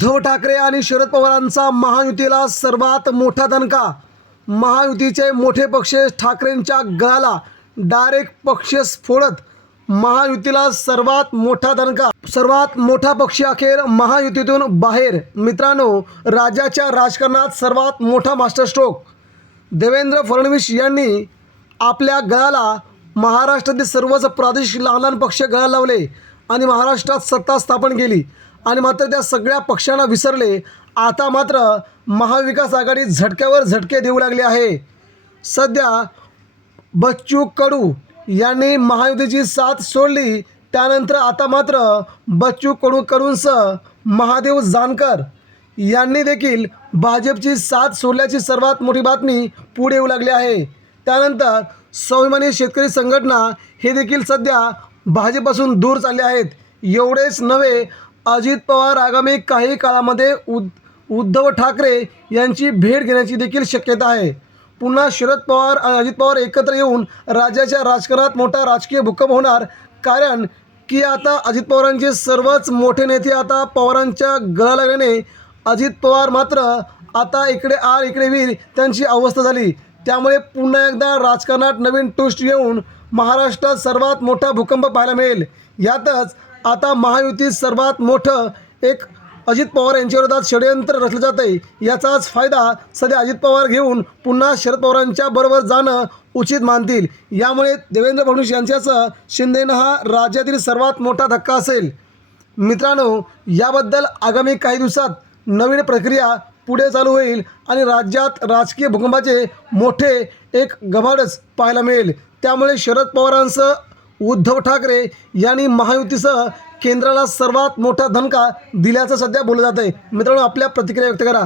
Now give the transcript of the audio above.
उद्धव ठाकरे आणि शरद पवारांचा महायुतीला सर्वात मोठा दणका. महायुतीचे मोठे पक्ष ठाकरेंच्या गळाला डायरेक्ट पक्ष फोडत महायुतीला सर्वात मोठा दणका. सर्वात मोठा पक्ष अखेर महायुतीतून बाहेर. मित्रांनो राज्याच्या राजकारणात सर्वात मोठा मास्टरस्ट्रोक देवेंद्र फडणवीस यांनी आपल्या गळाला महाराष्ट्रातील सर्वच प्रादेशिक लहान लहान पक्ष गळा लावले आणि महाराष्ट्रात सत्ता स्थापन केली. आणि मात्र त्या सगळ्या पक्षांना विसरले. आता मात्र महाविकास आघाडी झटक्यावर झटके देऊ लागले आहे. सध्या बच्चू कडू यांनी महायुतीची साथ सोडली. त्यानंतर आता मात्र बच्चू कडू कडूंसह महादेव जानकर यांनी देखील भाजपची साथ सोडल्याची सर्वात मोठी बातमी पुढे येऊ लागली आहे. त्यानंतर स्वाभिमानी शेतकरी संघटना हे देखील सध्या भाजपपासून दूर चालले आहेत. एवढेच नव्हे अजित पवार आगामी काही काळामध्ये उद उद्धव ठाकरे यांची भेट घेण्याची देखील शक्यता आहे. पुन्हा शरद पवार आणि अजित पवार एकत्र येऊन राज्याच्या राजकारणात मोठा राजकीय भूकंप होणार. कारण की आता अजित पवारांचे सर्वच मोठे नेते आता पवारांच्या गळा लागल्याने अजित पवार मात्र आता इकडे आर इकडे वीर त्यांची अवस्था झाली. त्यामुळे पुन्हा एकदा राजकारणात नवीन ट्विस्ट येऊन महाराष्ट्रात सर्वात मोठा भूकंप पाहायला मिळेल. यातच आता महायुतीत सर्वात मोठं एक अजित पवार यांच्या विरोधात षडयंत्र रचलं जात आहे याचाच फायदा सध्या अजित पवार घेऊन पुन्हा शरद पवारांच्या बरोबर जाणं उचित मानतील. यामुळे देवेंद्र फडणवीस यांच्यासह शिंदेनं हा राज्यातील सर्वात मोठा धक्का असेल. मित्रांनो याबद्दल आगामी काही दिवसात नवीन प्रक्रिया पुढे चालू होईल आणि राज्यात राजकीय भूकंपाचे मोठे एक गभाडच पाहायला मिळेल. त्यामुळे शरद पवारांसह उद्धव ठाकरे यांनी महायुतीसह केंद्राला सर्वात मोठा धनका दिल्याचं सध्या बोललं जात आहे मित्रांनो आपल्या प्रतिक्रिया व्यक्त करा.